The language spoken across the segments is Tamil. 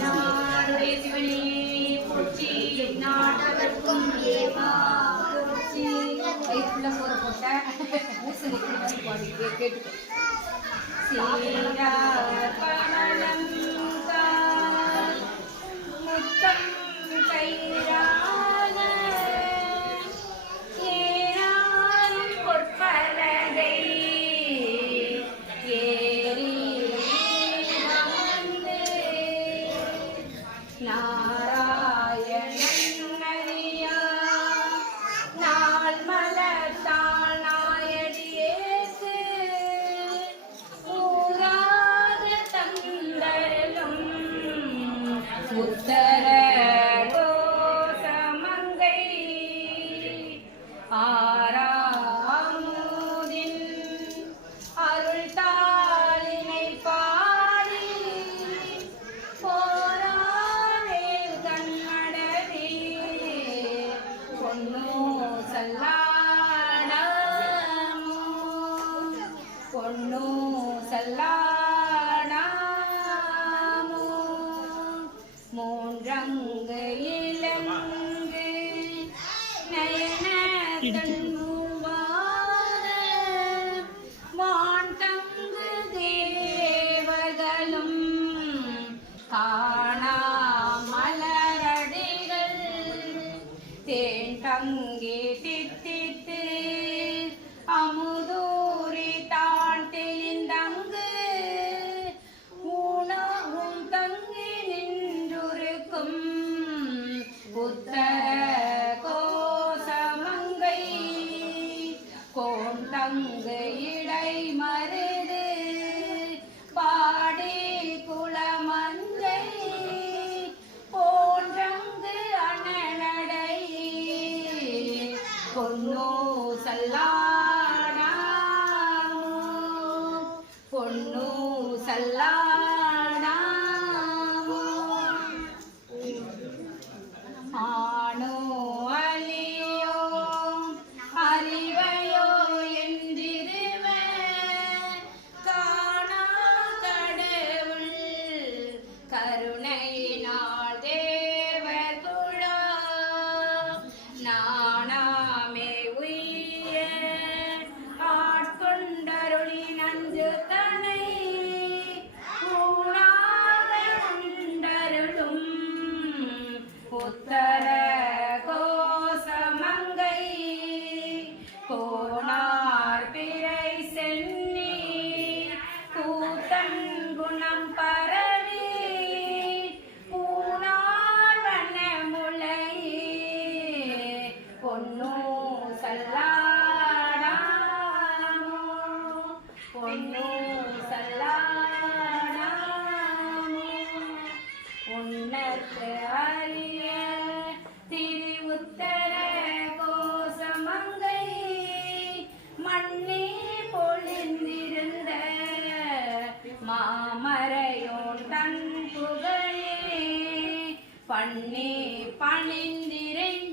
நாடுடைய சிவனே போற்றி நாட்டவர்க்கும் ஏவா உத்தர கோசமங்கை ஆராமுதின் அருள் தாளினை பாடி போராடே கண்ணடவி பொன்னோ சல்லாடமோ பொன்னோ சல்லா மூன்றங்கு இலங்கு நயன கண்மூவாத வான் தேவர்களும் காணா மலரடிகள் தேன் தங்கி தித்தித்து கோன் இடை மருது பாடி குளமஞ்சை போன்றங்கு பொன்னோ சல்லா உன்னத்து அறிய திரு உத்தர கோசமங்கை மண்ணே பொழிந்திருந்த மாமரையோன் தன் புகழே பண்ணே பணிந்திருந்த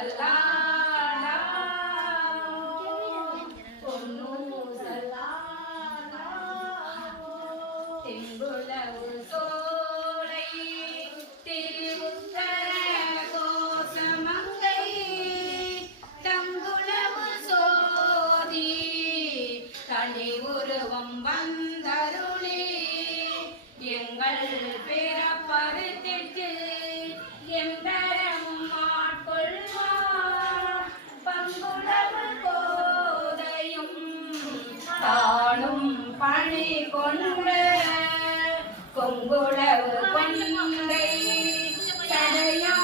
பொன்னு சல்லாடா பொன்னு சல்லாடா தெங்குலவு சோலை கொடி கொண்ட கொங்குளவு கொண்டை சடையா